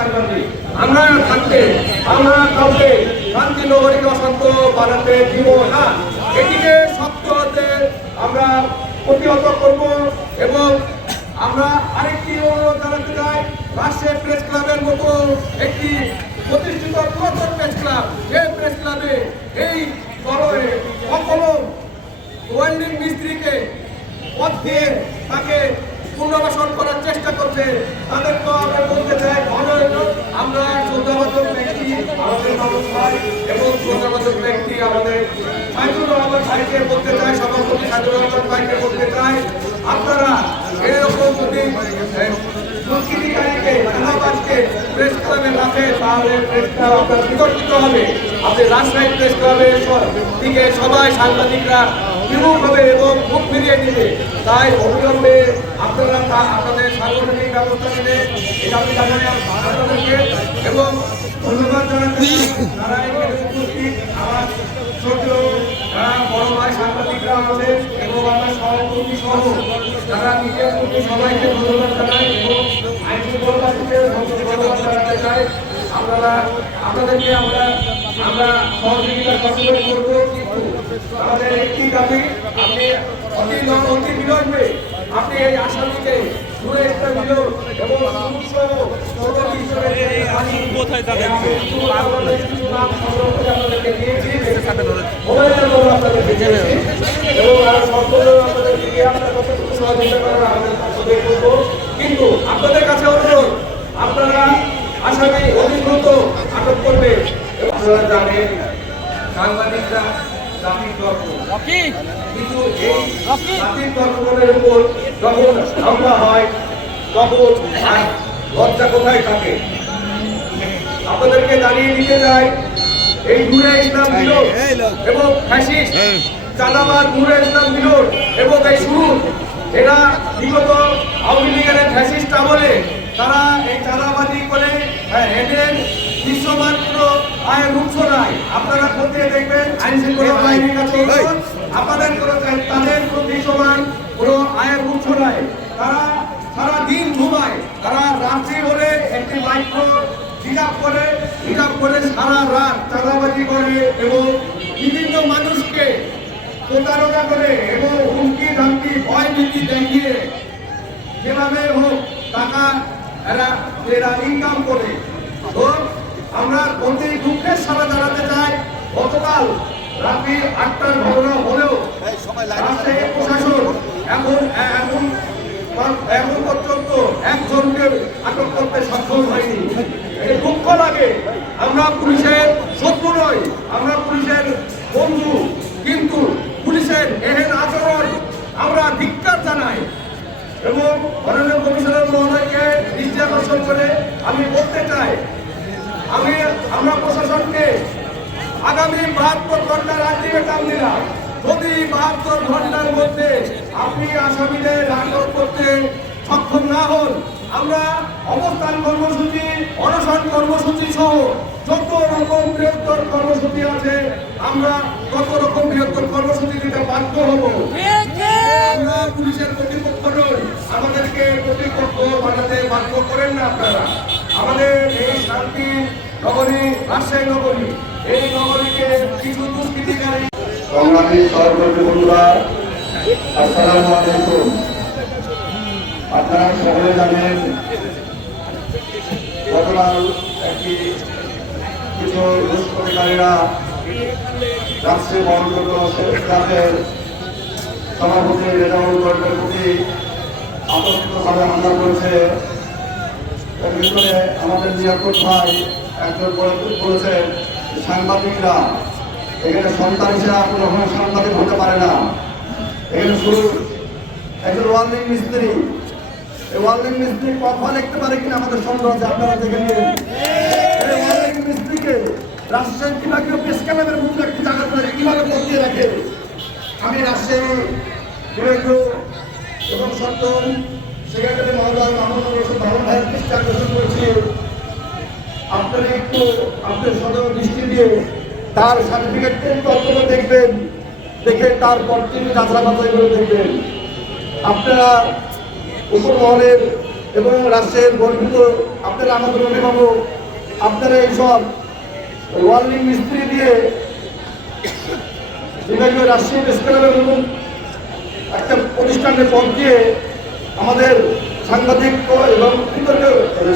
সাংবাদিক আমরা থাকতে আমরা কাউকে শান্তি নগরীকে অশান্ত বানাতে দিব না। এটিকে শক্ত হতে আমরা প্রতিহত করব এবং আমরা আরেকটি অনুরোধ জানাতে চাই, রাজশাহী প্রেস ক্লাবের মতো একটি প্রতিষ্ঠিত পুরাতন প্রেস ক্লাব, এই প্রেস ক্লাবে এই দলে কখনো ওয়েল্ডিং মিস্ত্রিকে পথ দিয়ে তাকে পুনর্বাসন করার চেষ্টা করছে, তাদেরকে আমরা বলতে চাই আমরা শ্রদ্ধাভাজন ব্যক্তি আমাদের মানুষ ভাই এবং শ্রদ্ধাভাজন ব্যক্তি আমাদের সাইদুর রহমান ভাইকে বলতে চাই, সভাপতি সাইদুর রহমান ভাইকে বলতে চাই, আপনারা এরকম যদি দুষ্কৃতিকারীকে ধন্যবাদকে প্রেস ক্লাবে রাখে তাহলে প্রেস ক্লাব আপনার বিতর্কিত হবে। আপনি রাজশাহী প্রেস ক্লাবের দিকে সবাই সাংবাদিকরা বিমুখ হবে এবং মুখ ফিরিয়ে দিবে। তাই অবিলম্বে আপনারা আপনাদের সাংগঠনিক ব্যবস্থা নিলে এটা আমি জানাই আপনাদেরকে এবং ধন্যবাদ জানাচ্ছি যারা এখানে উপস্থিত আমার ছোট বড় ভাই সাংবাদিকরা আমাদের এবং আমার সহকর্মী সহ যারা নিজের প্রতি সবাইকে ধন্যবাদ জানাই এবং আইন শৃঙ্খলাবাসীকে ধন্যবাদ জানাতে চাই। আপনাদেরকে আমরা সহযোগিতা সচেতন করবো, কিন্তু আমাদের একটি দাবি, আপনি অতি বিলম্বে আপনি এই আসামিকে দূরে দিল এবং কোথায় কিন্তু আপনাদের কাছে অনুরোধ, আপনারা আসামি অতি দ্রুত আটক করবে। আপনারা জানেন সাংবাদিকরা জাতির তর্ক, কিন্তু এই জাতির তর্কের উপর যখন হামলা হয় তখন লজ্জা কোথায় থাকে? আপনাদেরকে জানিয়ে দিতে চাই, এই নূরে ইসলাম বিরোধ এবং ফ্যাসিস্ট চাঁদাবাজ নূরে ইসলাম বিরোধ এবং এই শুরু এরা বিগত আওয়ামী লীগের ফ্যাসিস্ট আমলে তারা এই চাঁদাবাজি করে এদের দৃশ্যমান কোনো আয়ের উৎস নাই। আপনারা খতিয়ে দেখবেন আইন শৃঙ্খলা বাহিনীর কাছে আপনাদের তাদের কোনো দৃশ্যমান কোনো আয়ের উৎস নাই। তারা সারা দিন ঘুমায়, তারা রাত্রি হলে একটি মাইক্রো হিসাব করে সারা রাত চাঁদাবাজি করে এবং বিভিন্ন মানুষকে প্রতারণা করে এবং হুমকি ধামকি ভয় ভীতি দেখিয়ে যেভাবে হোক টাকা এরা ইনকাম করে। তো আমরা অতি দুঃখের সাথে জানাতে চাই, গতকাল রাত্রি ৮টার ঘটনা হলেও রাজশাহী প্রশাসন এখন পর্যন্ত একজনকে আটক করতে সক্ষম হয়নি। দুঃখ লাগে, আমরা পুলিশের শত্রু নই, আমরা পুলিশের বন্ধু, কিন্তু পুলিশের এহেন আচরণ আমরা ধিক্কার জানাই এবং মাননীয় কমিশনার মহোদয়কে দৃষ্টি আকর্ষণ করে আমি বলতে চাই, আমরা প্রশাসনকে আগামী ৭২ ঘন্টার আলটিমেটাম দিলাম, যদি ৭২ ঘন্টার মধ্যে আপনি আসামিদের আটক করতে সক্ষম না হন, আমরা অবস্থান কর্মসূচি, অনশন কর্মসূচি সহ যত রকম বৃহত্তর কর্মসূচি আছে আমরা তত রকম বৃহত্তর কর্মসূচি দিতে বাধ্য হব। আমরা পুলিশের প্রতিপক্ষ নই, আমাদেরকে প্রতিপক্ষ বানাতে বাধ্য করেন না আপনারা। আমাদের এই শান্তি নগরী, রাজশাহী নগরী, এই নগরীকে কিছু দুষ্কৃতিকারী সংগ্রামী সহকর্মী বন্ধুরা, আসসালামু আলাইকুম। আপনারা সকলে জানেন গতকাল কিছু দুষ্কৃতিকারীরা রাজশাহী মহানগর ক্লাবের সভাপতি রেজাউল করিমের প্রতি আতঙ্কিতভাবে হামলা করেছে। এর ভিতরে আমাদের নিরাপদ ভাই একজন বলেছেন সাংবাদিকরা এখানে সন্তান হিসেবে কোনো সাংবাদিক হতে পারে না। এখানে শুরু একজন ওয়ার্ল্ডিং মিস্ত্রি, এই ওয়ার্ল্ডিং মিস্ত্রি কথা লিখতে পারে কিনা আমাদের সন্দেহ আছে। আপনারা দেখে নিন, এই ওয়ার্ল্ডিং মিস্ত্রিকে রাজশাহী বিভাগীয় প্রেস ক্লাবের মধ্যে একটি জায়গা করে কিভাবে বসিয়ে রাখে। আমি রাজশাহী বিভাগীয় এবং সপ্তম সেক্রেটারি মহোদয় মাহমুদ রশিদ ভালো ভাইয়ের দৃষ্টি আকর্ষণ করছি, আপনারা একটু আপনার সদর দৃষ্টি দিয়ে তার সার্টিফিকেট তথ্য দেখবেন, দেখে তারপর তিনি যাত্রা বাছাই করে দেখবেন। আপনারা উপর মহলের এবং রাষ্ট্রের গর্বিত আপনারা আমাদের অভিভাবক, আপনারা এইসব ওয়ার্ল্ডিং মিস্ত্রি দিয়ে বিভাগীয় রাষ্ট্রীয় স্কেলের মতন একটা প্রতিষ্ঠানের পদ দিয়ে আমাদের সাংবাদিক এবং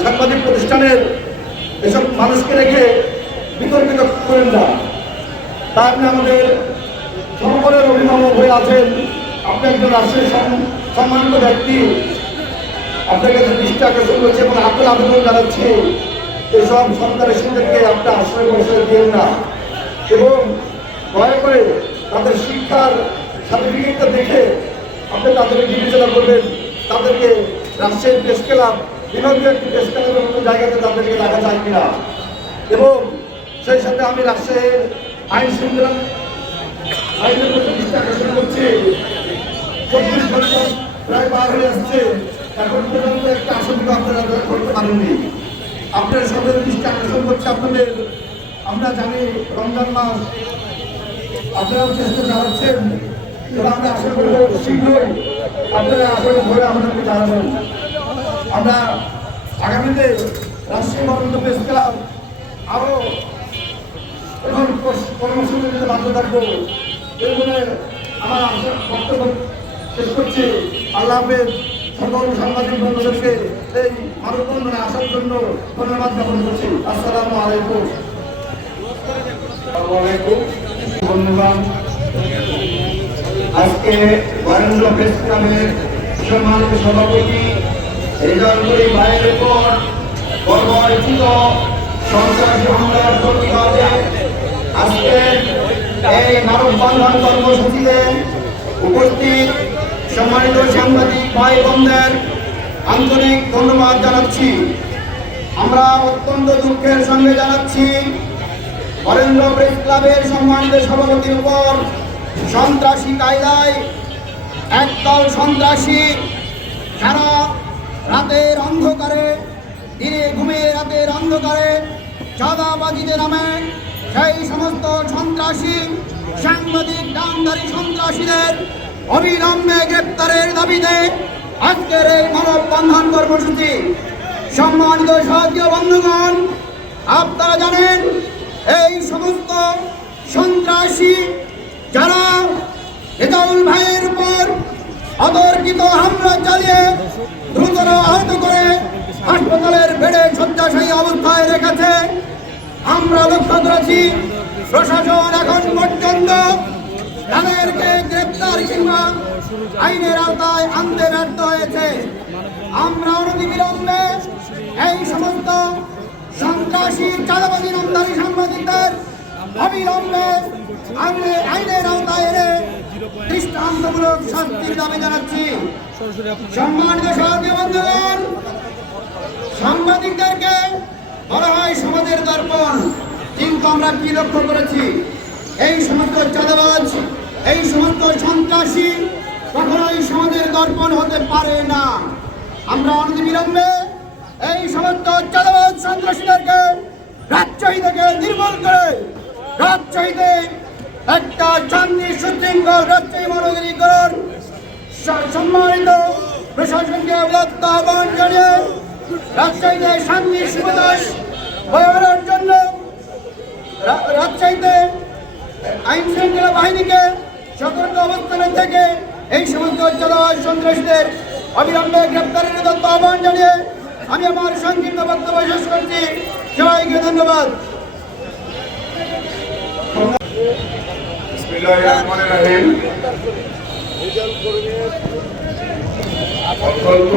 সাংবাদিক প্রতিষ্ঠানের এসব মানুষকে রেখে বিতর্কিত করেন না। তা আপনি আমাদের সকলের অভিভাবক হয়ে আছেন, আপনি একজন রাষ্ট্রের সম্মানিত ব্যক্তি, আপনার কাছে দৃষ্টি আকর্ষণ করছে এবং আপনার আবেদন জানাচ্ছি এসব সরকারের শিশুদেরকে আপনি আশ্রয় প্রশ্রয় দিন না এবং দয়া করে তাদের শিক্ষার সার্টিফিকেটটা দেখে আপনি তাদেরকে বিবেচনা করবেন, তাদেরকে রাজশাহী প্রেস ক্লাব বিভাগীয় একটি প্রেস ক্লাবের মতো জায়গাতে তাদেরকে রাখা যায় কিনা। এবং সেই সাথে আমি রাজশাহীর আইন শৃঙ্খলা আইনের প্রতি দৃষ্টি আকর্ষণ করছি। 24 ঘন্টা প্রায় পার হয়ে আসছে, এখন পর্যন্ত একটা আশঙ্কা আপনারা করতে পারেননি। আপনার সবের দৃষ্টি আকর্ষণ করছে আপনাদের। আমরা জানি রমজান মাস, আপনারাও চেষ্টা চালাচ্ছেন এবং আমরা আশা করব শীঘ্রই আপনারা আসলে ধরে আমাদেরকে জানাবেন। আমরা আগামীতে রাজশাহী মহানগর প্রেস ক্লাব আরও এখন কর্মসূচি দিতে বাধ্য থাকবো। এই বলে আমার বক্তব্য শেষ করছি। আল্লাহ হাফেজ। সকল সাংবাদিক বন্ধুদেরকে এই মানববন্ধনে আসার জন্য ধন্যবাদ জ্ঞাপন করছি। আসসালামু আলাইকুম। বন্ধুগণ, আজকে বরেন্দ্র প্রেস ক্লাবের সম্মানিত সভাপতি রেজাউল ভাইয়ের উপর বর্বরচিত সন্ত্রাসী হামলার প্রতিবাদে আজকে এই মানববন্ধন কর্মসূচিতে উপস্থিত সম্মানিত সাংবাদিক ভাই বোনদের আন্তরিক ধন্যবাদ জানাচ্ছি। আমরা অত্যন্ত দুঃখের সঙ্গে জানাচ্ছি বরেন্দ্র প্রেস ক্লাবের সম্মানিত সভাপতির উপর সন্ত্রাসী কায়দায় একদল সন্ত্রাসী সারা রাতের অন্ধকারে, দিনে ঘুমিয়ে রাতের অন্ধকারে চাঁদাবাজিদের নামে সেই সমস্ত সন্ত্রাসী সাংবাদিক নামধারী সন্ত্রাসীদের অবিলম্বে গ্রেপ্তারের দাবিতে আজকের এই মানববন্ধন কর্মসূচি। সম্মানিত সহযোগী বন্ধুগণ, আপনারা জানেন এই সমস্ত সন্ত্রাসী যারা রেজাউল ভাইয়ের উপর অতর্কিত হামলা চালিয়ে গুরুতর আহত করে হাসপাতালের বেডে শয্যাশায়ী অবস্থায় রেখেছে, আমরা লক্ষ্য করেছি প্রশাসন এখন পর্যন্ত তাদেরকে গ্রেপ্তার কিংবা আইনের আওতায় আনতে ব্যর্থ হয়েছে। আমরা অনতিবিলম্বে এই সমস্ত সন্ত্রাসী চাঁদাবাজি নামধারী সাংবাদিকদের অবিলম্বে আইনের আওতায় এনে দৃষ্টান্তমূলক শাস্তির দাবি জানাচ্ছি। সম্মানিত সহযোগী বন্ধুগণ, সাংবাদিকদেরকে বলা হয় সমাজের দর্পণ, কিন্তু আমরা কি লক্ষ্য করেছি এই সমস্ত চাঁদাবাজ, এই সমস্ত সন্ত্রাসী কখনোই সমাজের দর্পণ হতে পারে না। আমরা অনতিবিলম্বে এই সমস্ত চাঁদাবাজ সন্ত্রাসীদেরকে রাজশাহী থেকে নির্মূল করে রাজশাহীতে একটা শান্তি সুশৃঙ্খল রাজশাহী মহানগরীকরণ সম্মানিত প্রশাসনকে আহ্বান জানিয়ে রাজশাহীতে শান্তি সুবিধাস বজায় জন্য রাজশাহীতে আইন শৃঙ্খলা বাহিনীকে সতর্ক অবস্থানে থেকে এই সমস্ত চাঁদাবাজ সন্ত্রাসীদের অবিলম্বে গ্রেপ্তারের তথ্য আহ্বান জানিয়ে আমি আমার সংক্ষিপ্ত বক্তব্য শেষ করছি। সবাইকে ধন্যবাদ। অত্যন্ত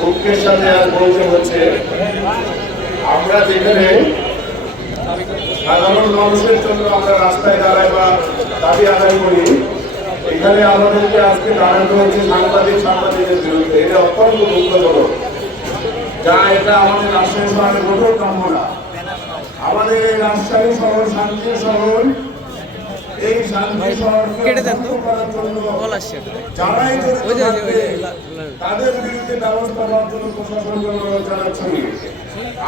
দুঃখের সাথে আজ বলতে হচ্ছে, আমরা যেখানে সাধারণ মানুষের জন্য আমরা রাস্তায় দাঁড়াই বা দাবি আদায় করি, এখানে আমাদেরকে আজকে দাঁড়ানো হচ্ছে সাংবাদিকদের বিরুদ্ধে। এটা অত্যন্ত দুঃখজনক, যা এটা আমাদের রাজশাহী শহরের কোথাও কাম্য না। আমাদের এই রাজশাহী শহর শান্তি শহর, এই শান্তি শহরকে করার জন্য যারাই তাদের বিরুদ্ধে ব্যবস্থা নেওয়ার জন্য প্রশাসনকে অনুরোধ জানাচ্ছি।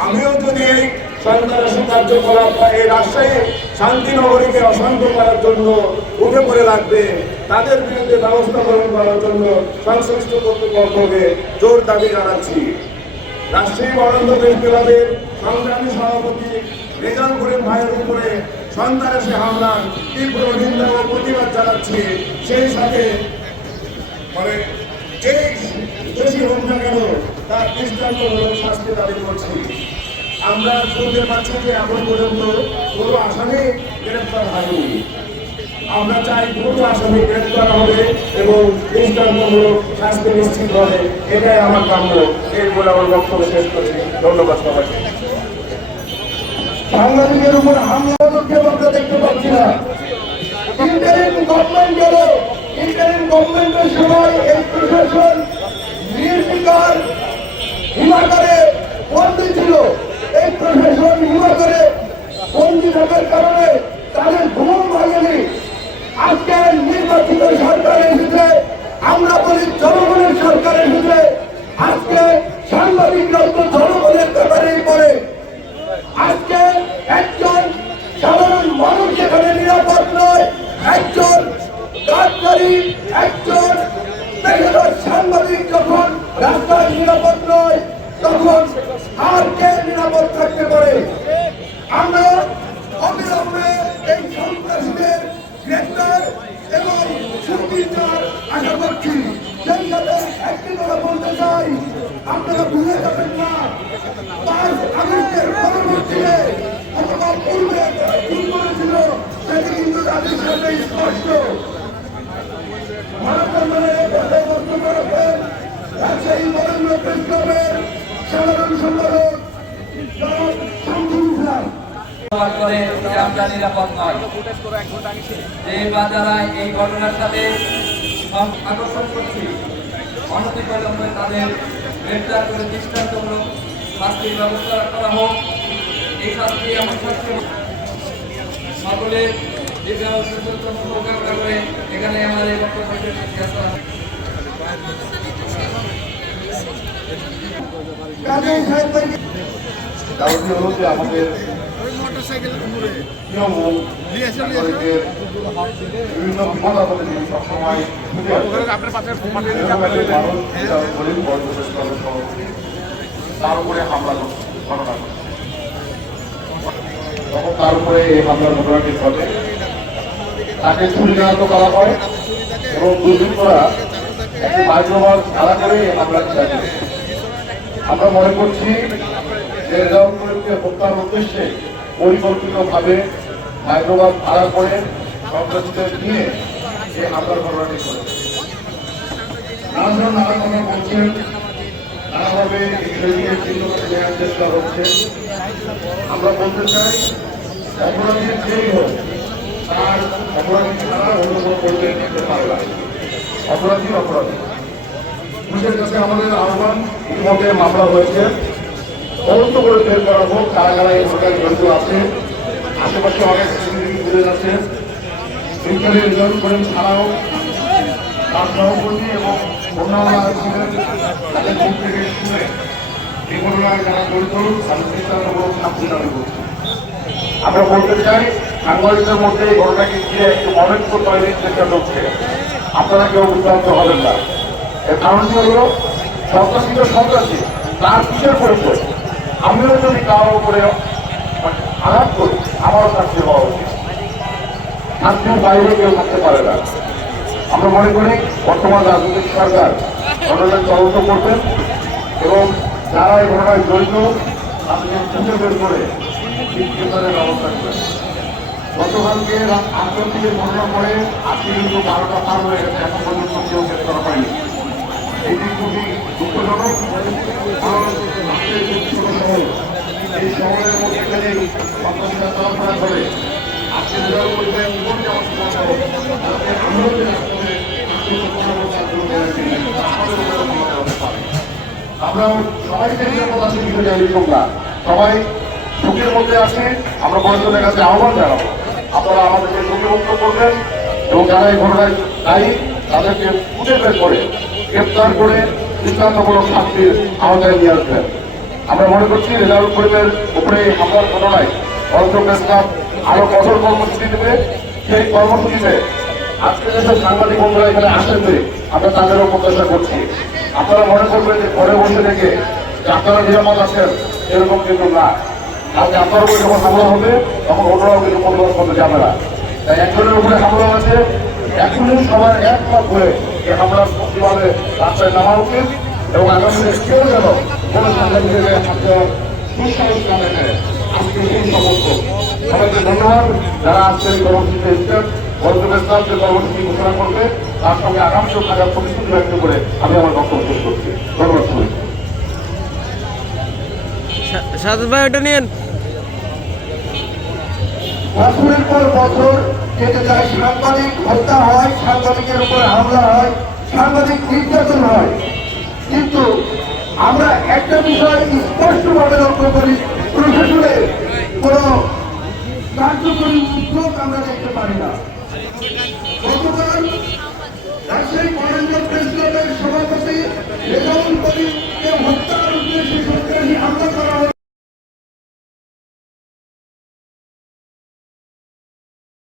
আমিও যদি এই সন্ত্রাসী কার্যকলাপ বা এই রাজশাহী শান্তি নগরীকে অশান্ত করার জন্য উঠে পড়ে লাগবে, তাদের বিরুদ্ধে ব্যবস্থা গ্রহণ করার জন্য সংশ্লিষ্ট কর্তৃপক্ষকে জোর দাবি জানাচ্ছি। রাজশাহী বরেন্দ্র প্রেস ক্লাবের সংগ্রামী সভাপতি রেজাল করিম ভাইয়ের উপরে সন্ত্রাসী হামলার তীব্র নিন্দা ও প্রতিবাদ জানাচ্ছি। সেই সাথে মানে যে দোষী হোক না কেন তার দৃষ্টান্তমূলক শাস্তি দাবি করছি। আমরা শুনতে পাচ্ছি যে এখন পর্যন্ত কোনো আসামি গ্রেপ্তার হয়নি। আমরা চাই দ্রুত আসামি গ্রেপ্তার হবে এবং দৃষ্টান্তমূলক শাস্তি নিশ্চিত হবে, এটাই আমার কাম্য। এই বলে আমার বক্তব্য শেষ করছি। ধন্যবাদ সবাইকে। সাংবাদিকের উপর হামলা আমরা দেখতে পাচ্ছি না। ইন্টারিম গভর্নমেন্টের সময় এই প্রশাসন নির্বিকার হিমাগারে বন্দী ছিল। এই প্রশাসন হিমাগারে বন্দী থাকার কারণে তাদের ঘুম ভাঙেনি। আজকে নির্বাচিত সরকার এসেছে, আমরা বলি জনগণের সরকার এসেছে। আজকে সাংবাদিকরাও তো জনগণের ব্যাপারেই পড়ে। আজকে একজন সাধারণ মানুষ এখানে নিরাপদ নয়, একজন কাজকারী, একজন পেশাদার সাংবাদিক যখন রাস্তায় নিরাপদ নয়, তখন আর কে নিরাপদ থাকতে পারে? আমরা অবিলম্বে এই সন্ত্রাসীদের গ্রেফতার এবং সুবিচার আশা করছি। সেই সাথে একটি কথা বলতে চাই, আপনারা ভুলে যাবেন না 5 আগস্টের পরবর্তীতে অথবা পূর্বে ভুল করেছিল, সেটি কিন্তু তাদের সামনে স্পষ্ট। মানববন্ধনের কথায় বক্তব্য রাখেন রাজশাহী বরেন্দ্র প্রেস ক্লাবের সাধারণ সম্পাদক জনাব শামসুল ইসলাম। করে যে আমরা নিরাপদ নয়, যে বা যারা এই ঘটনার সাথে আকর্ষণ করছি, অনতিবিলম্বে তাদের গ্রেপ্তার করে দৃষ্টান্তমূলক শাস্তির ব্যবস্থা করা হোক। এই শাস্তি এমন শাস্তি সকলের দীর্ঘায়ু সুস্থ কামনা করে এখানে আমাদের বক্তব্য শেষ করছি। আমাদের বিভিন্ন বিপদ আপদে সবসময় তার উপরে হামলা ঘটনা তখন তার উপরে এই হামলার ঘটনাটি ঘটে, তাকে ছুরিকাঘাত করা হয় এবং দুর্বৃত্তরা একটি মাইক্রোবাস ভাড়া করে এই হামলাটি চালিয়ে। আমরা মনে করছি যে রেজাউল করিমকে হত্যার উদ্দেশ্যে পরিকল্পিতভাবে মাইক্রোবাস ভাড়া করে সন্ত্রাসীদের নিয়ে এই হামলার ঘটনাটি ঘটেছে। নানাজন নানা কথা বলছেন, নানাভাবে এই বিষয়টিকে চিহ্ন করে দেওয়ার চেষ্টা হচ্ছে। আমরা বলতে চাই, অপরাধী যেই হোক তার অপরাধী ছাড়া অন্য কোনো পরিচয় দিতে পারে না। অপরাধী অপরাধী। পুলিশের কাছে আমাদের আহ্বান, ইতিমধ্যে মামলা হয়েছে, তদন্ত করে বের করা হোক কারা কারা এই ঘটনায় জড়িত আছে। আশেপাশে অনেক সিসিটিভি ফুটেজ আছে। ইন্টারিম রেজাউল করিম ছাড়াও তার সহকর্মী এবং অন্যান্য ছিলেন, তাদের মুখ থেকে শুনে এই ঘটনায় যারা জড়িত তাদের দৃষ্টান্তমূলক শাস্তি দাবি করছে। আমরা বলতে চাই, সাংবাদিকদের মধ্যে এই ঘটনাকে ঘিরে একটু মনোজ্ঞ তৈরির চেষ্টা চলছে। আপনারা কেউ বিভ্রান্ত হবেন না। এর কারণটি হল সন্ত্রাসী তার কিসের পরিচয়? আমিও যদি কারো উপরে আঘাত করি, আমারও শাস্তি হওয়া উচিত। শাস্তির বাইরে কেউ থাকতে পারে না। আমরা মনে করি বর্তমান রাজনৈতিক সরকার ঘটনার তদন্ত করবেন এবং যারা এই ঘটনায় জড়িত তাদেরকে খুঁজে বের করে গ্রেফতারের ব্যবস্থা করবেন। গতকালকে রাত 8টার দিকে ঘটনা পরে আজকে কিন্তু 12টা পার হয়ে গেছে, এখন পর্যন্ত কেউ গ্রেফতার হয়নি। এটি খুবই দুঃখজনক। এই শহরের মধ্যে সন্ত্রাসীরা চলাফেরা করে আজকে আমরা সবাইকে নিরাপদ আছে বিষয়টা এরকম না। সবাই ঝুঁকির মধ্যে আছে। আমরা প্রশাসনের কাছে আহ্বান জানাবো, আপনারা আমাদেরকে ঝুঁকিমুক্ত করবেন এবং যারা এই ঘটনায় দায়ী তাদেরকে খুঁজে বের করে গ্রেপ্তার করে দৃষ্টান্তমূলক শাস্তির আওতায় নিয়ে আসবেন। আমরা মনে করছি রেজাউল করিমের উপরে হামলার ঘটনায় বরেন্দ্র প্রেস ক্লাব আরো কঠোর কর্মসূচি দেবে। সেই কর্মসূচিতে আজকে যেসব সাংবাদিক বন্ধুরা এখানে আসেননি, আমরা তাদেরও প্রত্যাশা করছি। আপনারা মনে করবেন যে ঘরে বসে থেকে যে আপনারা নিরাপদ আছেন, এরকম কিন্তু না। আজকে আপনার উপরে যখন হামলা হবে তখন অন্যরাও কিন্তু প্রতিবাদ করতে যাবে না। তাই একজনের উপরে হামলা আছে, এখনই সবার একমত হয়ে এই হামলার প্রতিবাদে রাস্তায় নামা উচিত এবং আগামী দিনে কেউ যেন কোনো সাংবাদিকের দুঃসাহস না দেখে। আজকে এই সমস্ত সবাইকে ধন্যবাদ যারা আজকে এই কর্মসূচিতে এসেছেন। বন্ধুদের যে কর্মসূচি ঘোষণা করবে তার সঙ্গে আগামী থাকার প্রতিশ্রুতি ব্যক্ত করে আমি আমার বক্তব্য শেষ করছি। ধন্যবাদ সবাইকে। সাদত ভাই ওটা নিন। বছরের পর বছর কেটে যায়, সাংবাদিক হত্যা হয়, সাংবাদিকের উপর হামলা হয়, সাংবাদিক নির্যাতন হয়, কিন্তু আমরা একটা বিষয় স্পষ্টভাবে লক্ষ্য করি,